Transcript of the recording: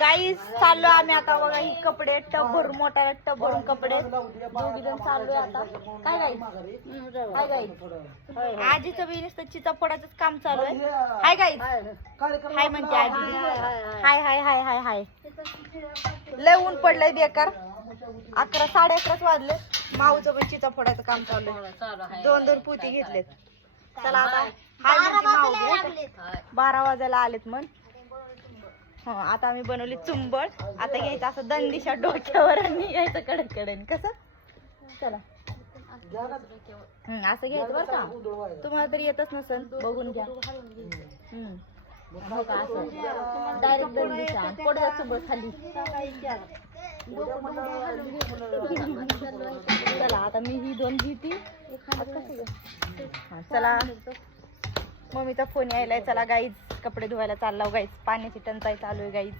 गाईस चाललो आम्ही आता बघा. ही कपडे टब भरून मोठा टब भरून कपडे दोघी जण चाललोय आता. काय गाई काय गाई आजीचं बी नुसतं चिचा फोडायचंच काम चालू आहे. हाय गाई हाय म्हणते आजी. हाय हाय हाय हाय हाय. लय ऊन पडलंय बेकार. 11 11:30 वाजले. माऊचं बी चिचा फोडायचं काम चालू आहे. 2 पोती घेतलेत. चला आता हाय म्हणते माऊ. 12 वाजायला आलेत मग. हो आता आम्ही बनवली चुंबळ. आता घ्यायचं असं दंडीशा डोक्यावर आणि घ्यायचं कडकडन कसं. चला असं घ्यायचं बरं का. तुम्हाला तरी येतच नसेल बघून घ्या. हो का असं डायरेक्ट दंडीशा पडदा चुंबळ खाली. चला आता मी ही 2 घेते. चला मम्मीचा फोन यायलाय. चला गाईज कपडे धुवायला चाललो गाईज. पाण्याची टंचाई चालू आहे गाईज.